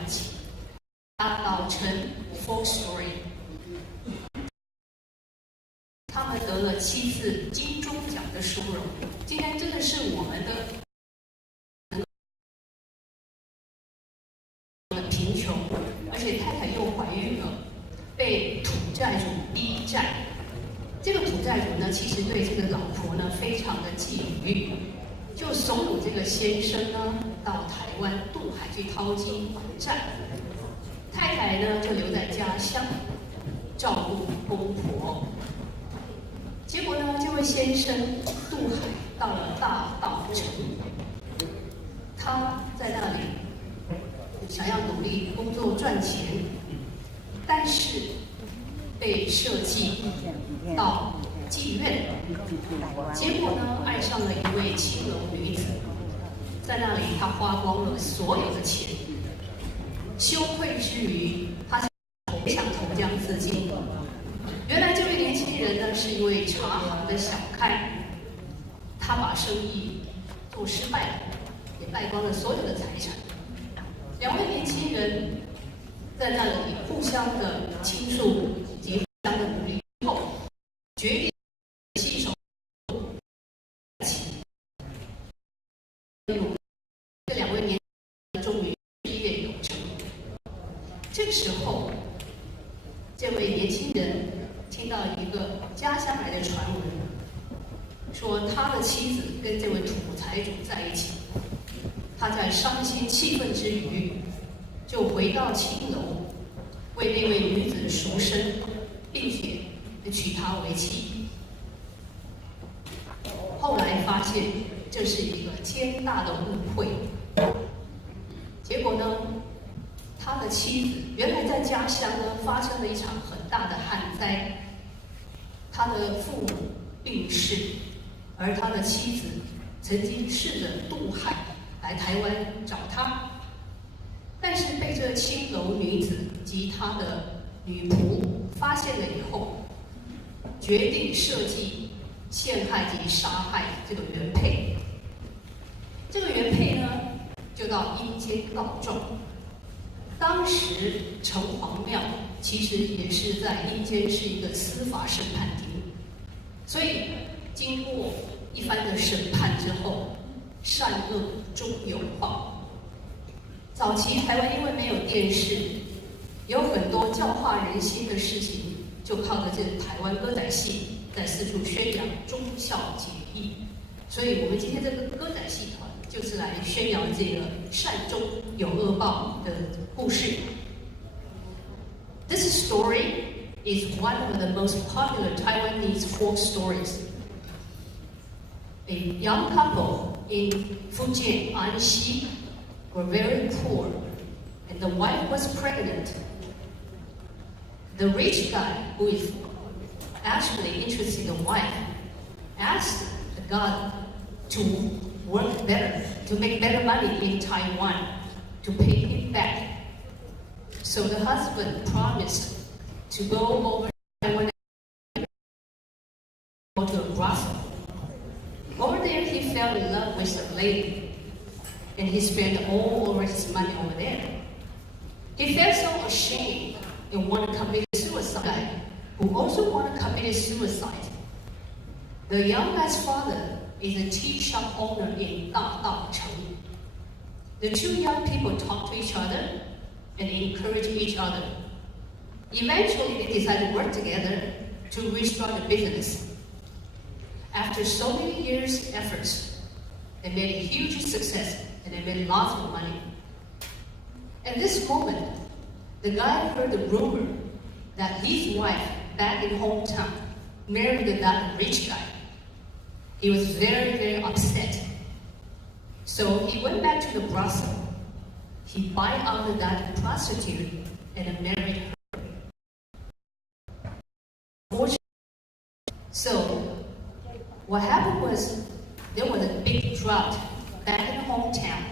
传奇，大稻埕 folk story。他们得了7次金钟奖的殊荣，今天真的是我们的贫穷，而且太太又怀孕了，被土债主逼债。这个土债主呢，其实对这个老婆呢非常的觊觎，就怂恿这个先生呢到台湾渡海去掏金还债，太太呢就留在家乡照顾公婆。结果呢，这位先生渡海到了大稻埕，他在那里想要努力工作赚钱，但是被设计到妓院，结果呢，爱上了一位青楼女子，在那里他花光了所有的钱，羞愧之余，他想投江自尽。原来这位年轻人呢是一位茶行的小开，他把生意做失败了，也败光了所有的财产。2位年轻人在那里互相的倾诉及互相的鼓励后，决定携手在一起。这2位年轻人终于事业有成。这个时候，这位年轻人听到一个家乡来的传闻，说他的妻子跟这位土财主在一起。他在伤心气愤之余，就回到青楼，为那位女子赎身，并且娶她为妻。后来发现这是一个天大的误会。结果呢，他的妻子原来在家乡呢发生了一场很大的旱灾，他的父母病逝，而他的妻子曾经试着渡海来台湾找他，但是被这青楼女子及她的女仆发现了以后，决定设计陷害及杀害这个原配。这个原配呢，就到阴间告状。当时城隍庙其实也是在阴间是一个司法审判庭，所以经过一番的审判之后，善恶终有报。早期台湾因为没有电视，有很多教化人心的事情，就靠着这台湾歌仔戏在四处宣扬忠孝节义。所以我们今天这个歌仔戏团就是来宣扬这个善终有恶报的故事。This story is one of the most popular Taiwanese folk stories. A young couple in Fujian, Anxi, were very poor, and the wife was pregnant. The rich guy, who is actually interested in the wife, asked God to work better, to make better money in Taiwan, to pay him back. So the husband promised to go over to Taiwan and go to a brothel. Over there, he fell in love with a lady, and he spent all over his money over there. He felt so ashamed and wanted to commit suicide, who also wanted to commit suicide. The young guy's father is a tea shop owner in Dadaocheng. The 2 young people talk to each other and encourage each other. Eventually, they decide to work together to restart the business. After so many years' efforts, they made a huge success and they made lots of money. At this moment, the guy heard the rumor that his wife back in hometown married that rich guy. He was very, very upset. So he went back to the brothel. He bought out that prostitute and married her. So what happened was there was a big drought back in hometown.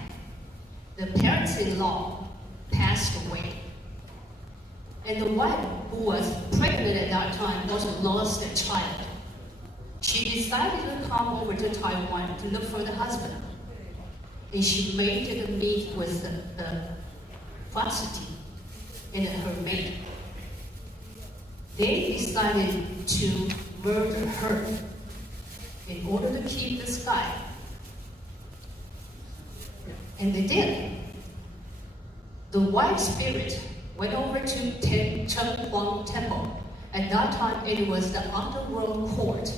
The parents-in-law passed away. And the wife, who was pregnant at that time, also lost a child. She decided to come over to Taiwan to look for the husband. And she made the meet with Varsity and her maid. They decided to murder her in order to keep the sky. And they did. The white spirit went over to Cheng Huang Temple. At that time, it was the underworld court.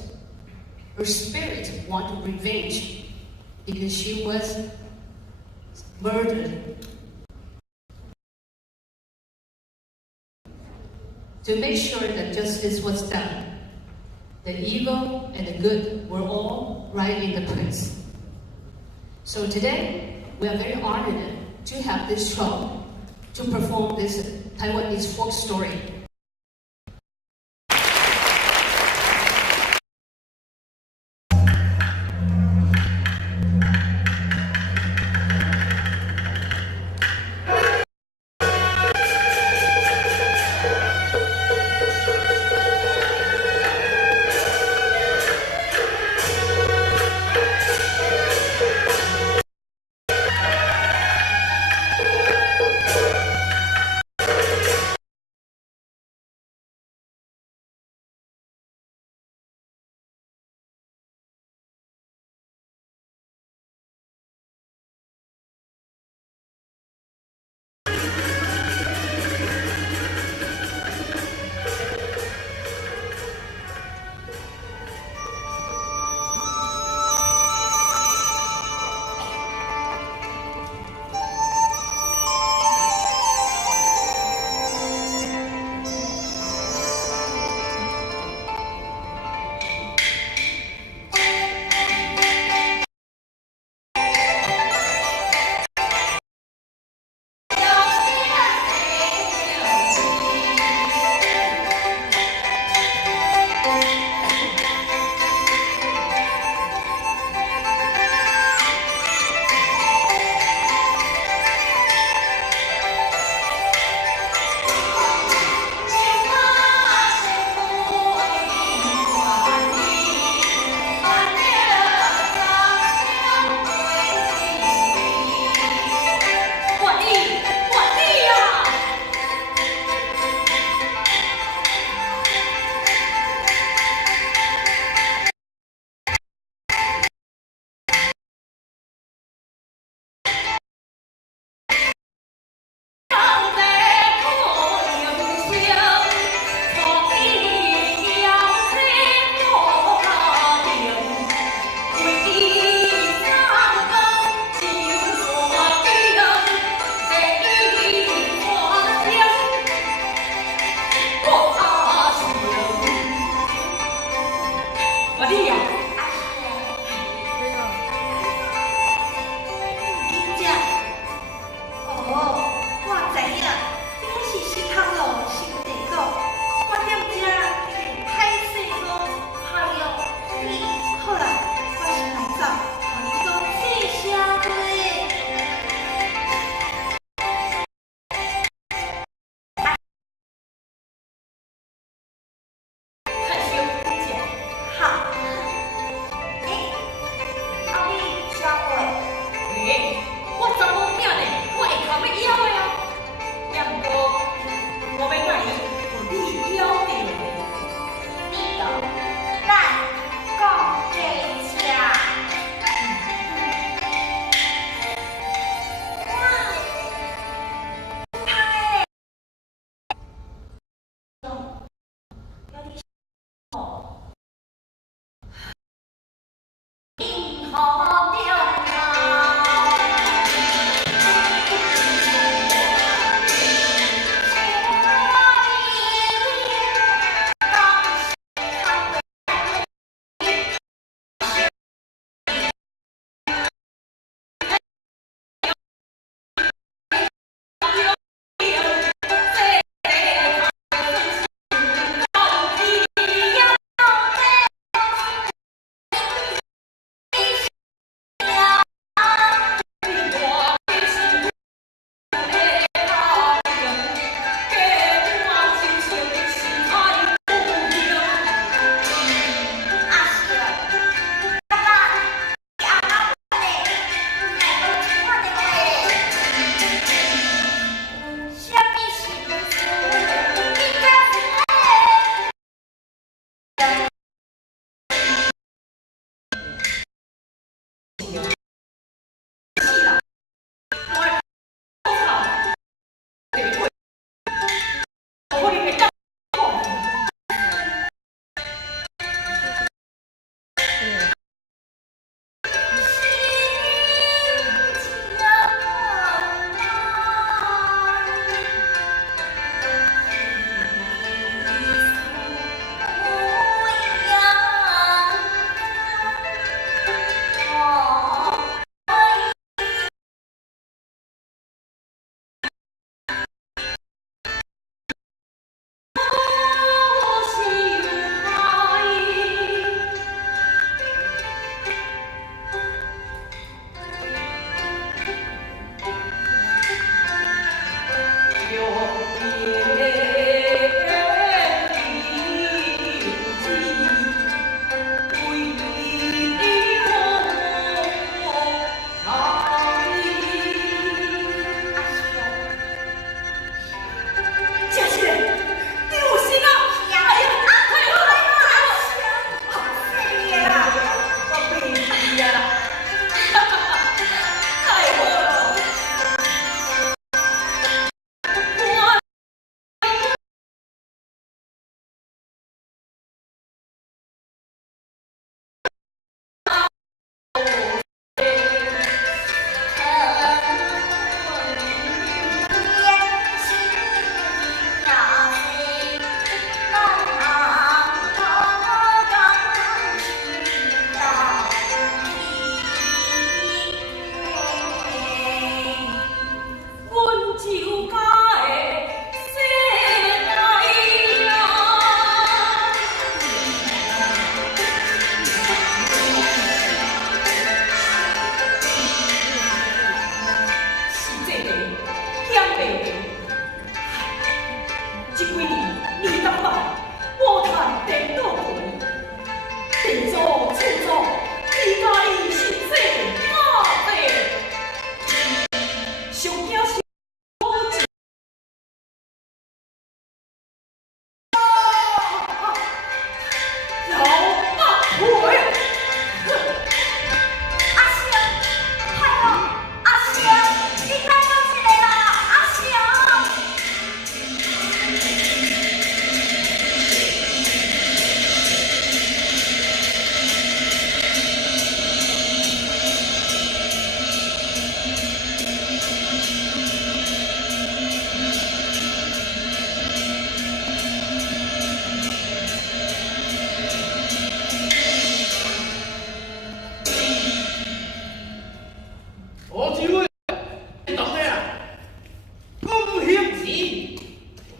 Her spirit wanted revenge because she was murdered. To make sure that justice was done, the evil and the good were all right in the place. So today, we are very honored to have this show to perform this Taiwanese folk story.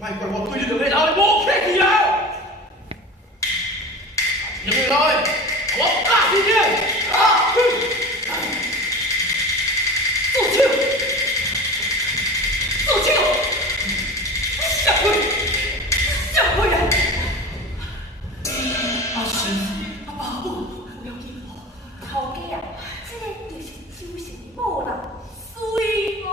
莫怪我对你两个老的无客气啊！两个老的，我打死你！啊！住手！住手！下跪！下跪啊！阿师，阿爸，不要紧，头家啊，这个就是周成某啦，水哦。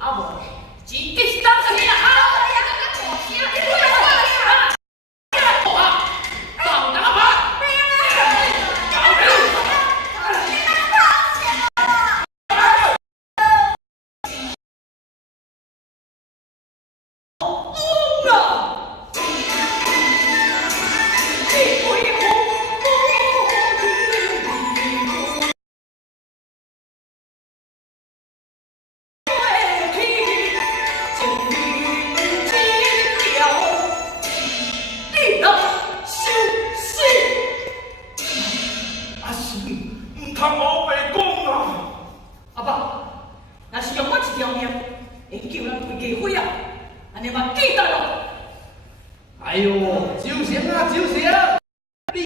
啊无，钱计是当什么啊？啊！你不要话啊！放哪怕！阿爸，若是用我一条命，会救咱规家伙啊！安尼嘛记得咯。哎呦，周成啊，周成！你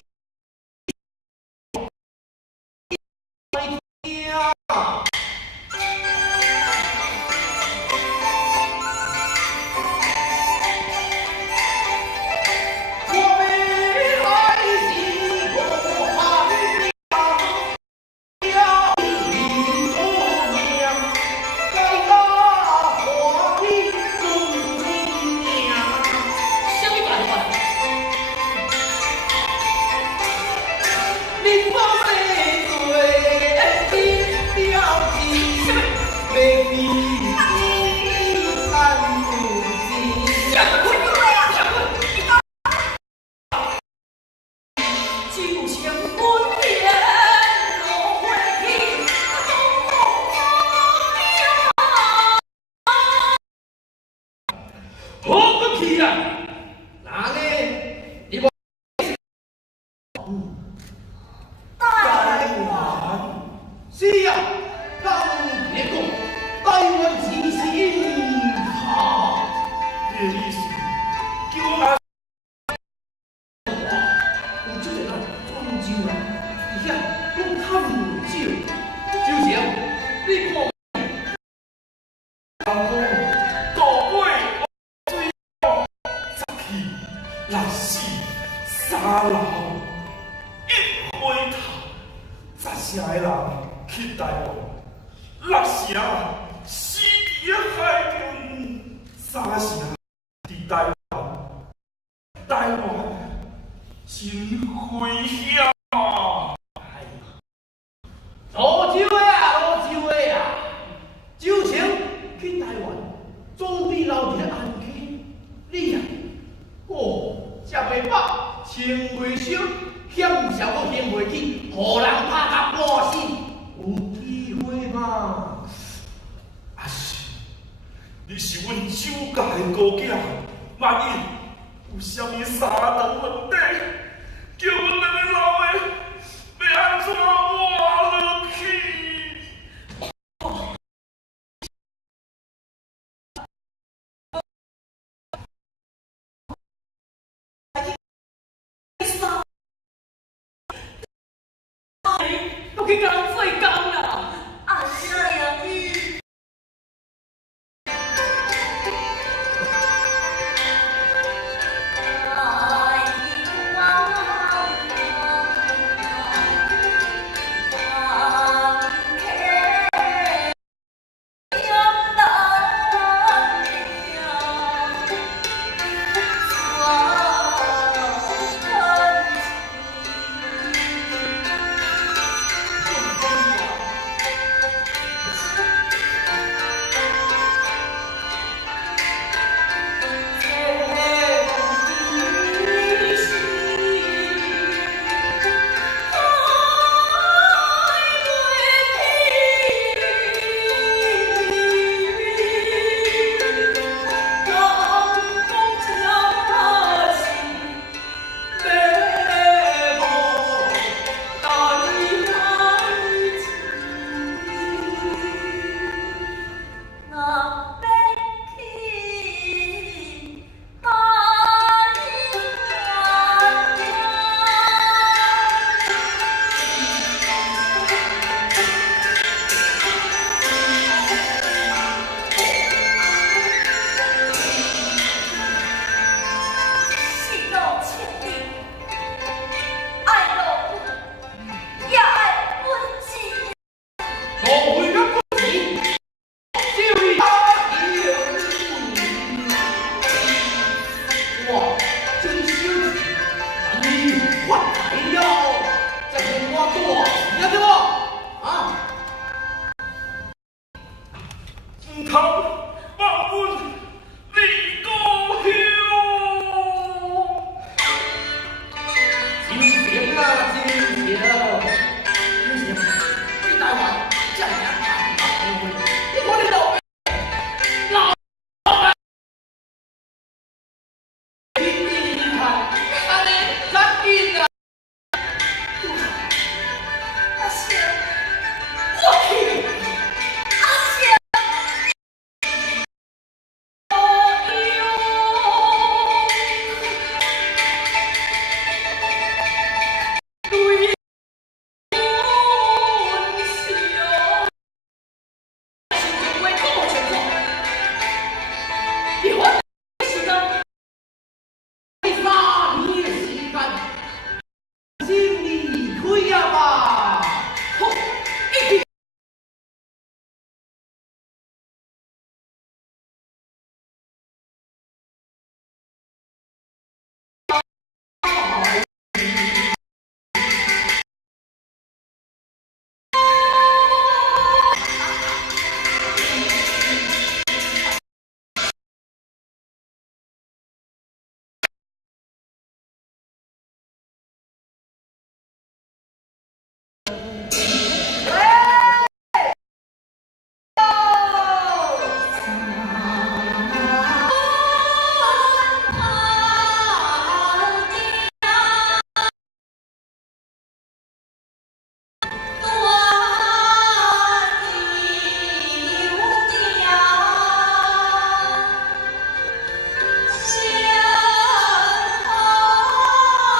我跟你讲。